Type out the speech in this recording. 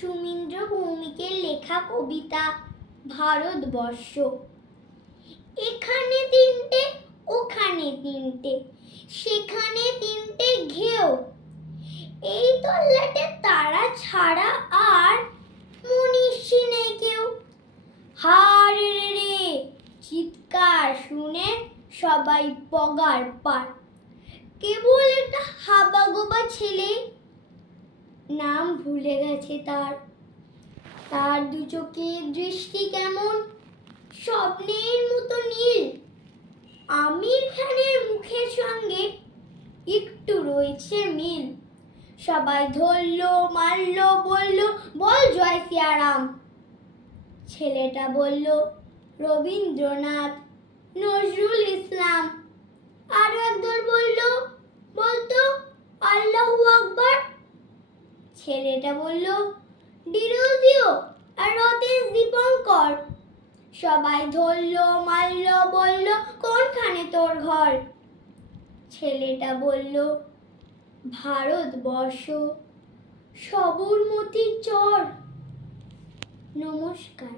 সুমীন্দ্র ভৌমিকের লেখা কবিতা ভারতবর্ষ। এখানে তিনটে, ওখানে তিনটে, সেখানে তিনটে ঘেউ, এই তল্লাটে তারা ছাড়া আর মনীষী নেই কেউ। হারে রে, চিৎকার শুনে সবাই পগার পার। কেবল একটা হাবাগোবা ছেলে, নাম ভুলে গেছে তার। তার দু চোখের দৃষ্টি কেমন স্বপ্নের মতো নীল। আমির খানের মুখের সঙ্গে একটু রয়েছে মিল। সবাই ধরলো, মারলো, বলল বল জয় সিয়ারাম। ছেলেটা বলল রবীন্দ্রনাথ, নজরুল ইসলাম। আরো একদল বলল বলতো আল্লাহু আকবার। ছেলেটা বলল ডিরোজিও আর রতেশ দীপঙ্কর। সবাই ধরলো, মারলো, বলল কোনখানে তোর ঘর। ছেলেটা বলল ভারতবর্ষ, সবরমতীর চর। নমস্কার।